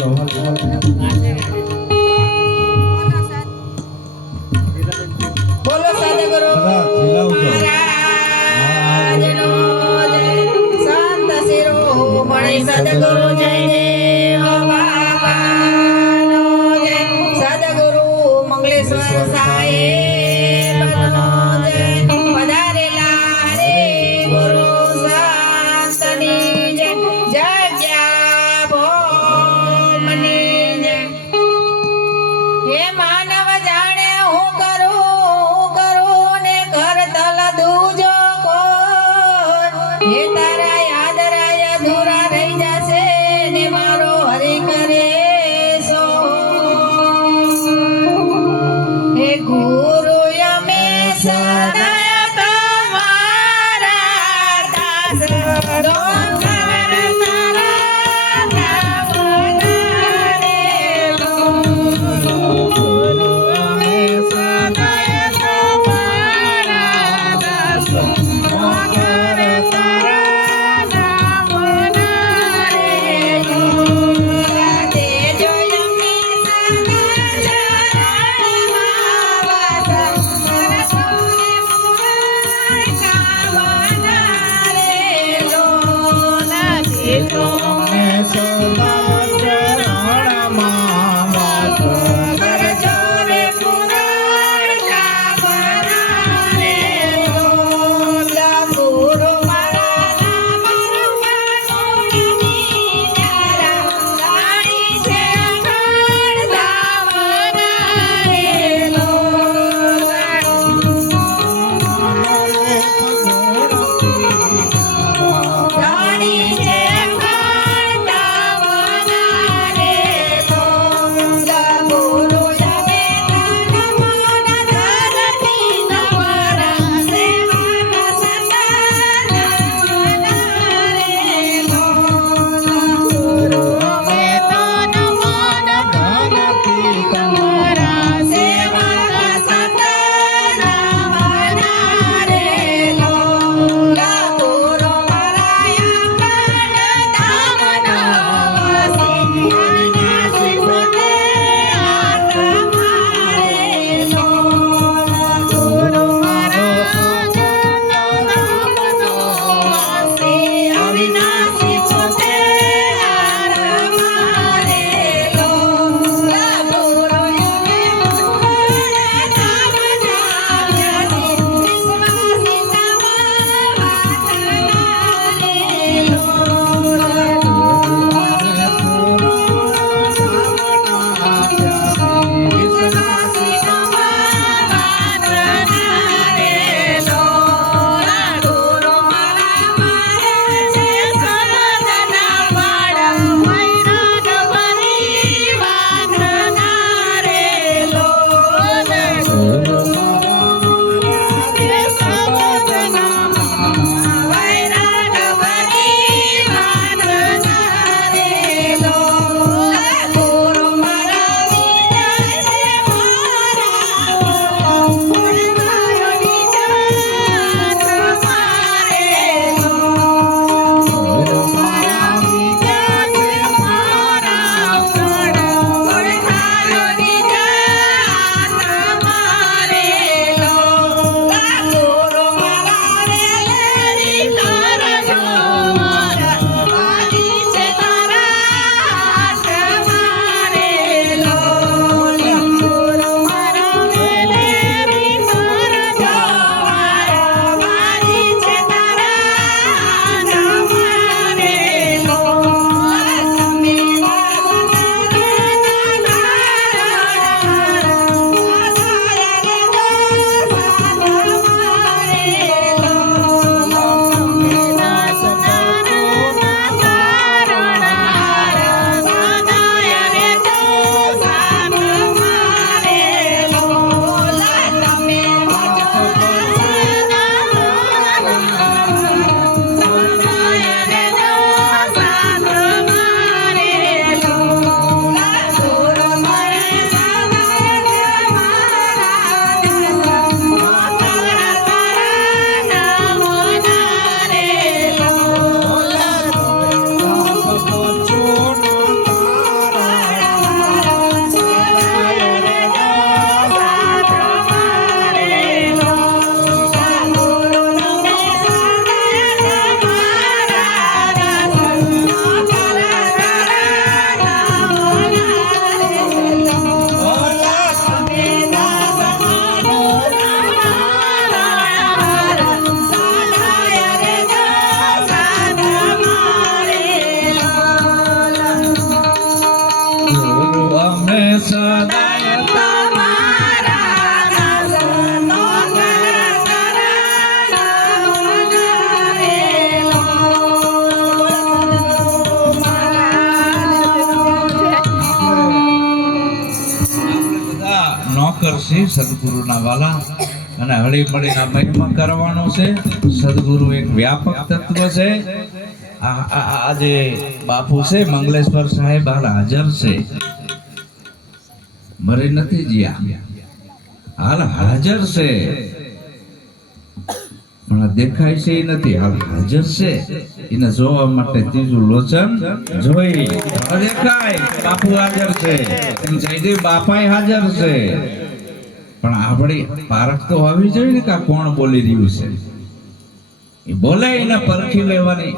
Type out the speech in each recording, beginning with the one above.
હાલો હાલો બોલો સાથે કરો મહારાજ નો જય. સંત શિરોમણી સદગુરુ જય. Yeah. છે સદગુરુના વાલા. અને હળી મળીને મહિમા કરવાનો છે. સદગુરુ એક વ્યાપક તત્વ છે. આ, આ- આ- આ જે બાપુ છે, મંગલેશ્વર સાહેબ, હાલ હાજર છે. મરી નથી જ્યાં હાલ હાજર છે. પણ દેખાય છે એ નથી. હાલ હાજર છે. એને જોવા માટે ત્રીજું લોચન જોઈ દેખાય. બાપુ હાજર છે. જયદેવ બાપાય હાજર છે. પણ આપણી પારખ તો હોવી જોઈએ ને કે કોણ બોલી રહ્યું છે? એ બોલે એને પરખી લેવાની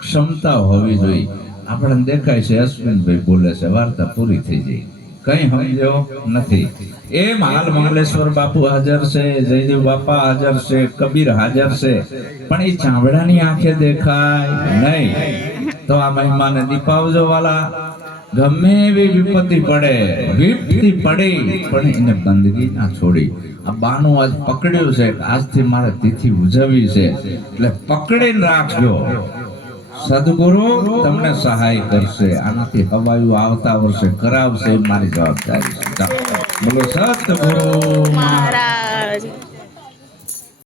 ક્ષમતા હોવી જોઈએ. આપણને દેખાય છે અશ્વિનભાઈ બોલે છે. વાર્તા પૂરી થઈ ગઈ કઈ સમજ્યો નથી. એમ હાલ મંગલેશ્વર બાપુ હાજર છે, જયદેવ બાપા હાજર છે, કબીર હાજર છે, પણ એ ચામડાની આંખે દેખાય નહીં. તો આ મહેમાને દીપાવજો વાલા. ગમે એવી વિપત્તિ પડે વિપત્તિ પડે, પણ એને બંદગી ના છોડી. આ બાનું આજ પકડ્યું છે આજથી મારે તિથિ ઉજવવી છે. એટલે પકડીને રાખજો. સદગુરુ તમને સહાય કરશે. આનાથી હવાયું આવતા વર્ષે કરાવશે મારી જવાબદારી. બોલો સદગુરુ. મહારાજ.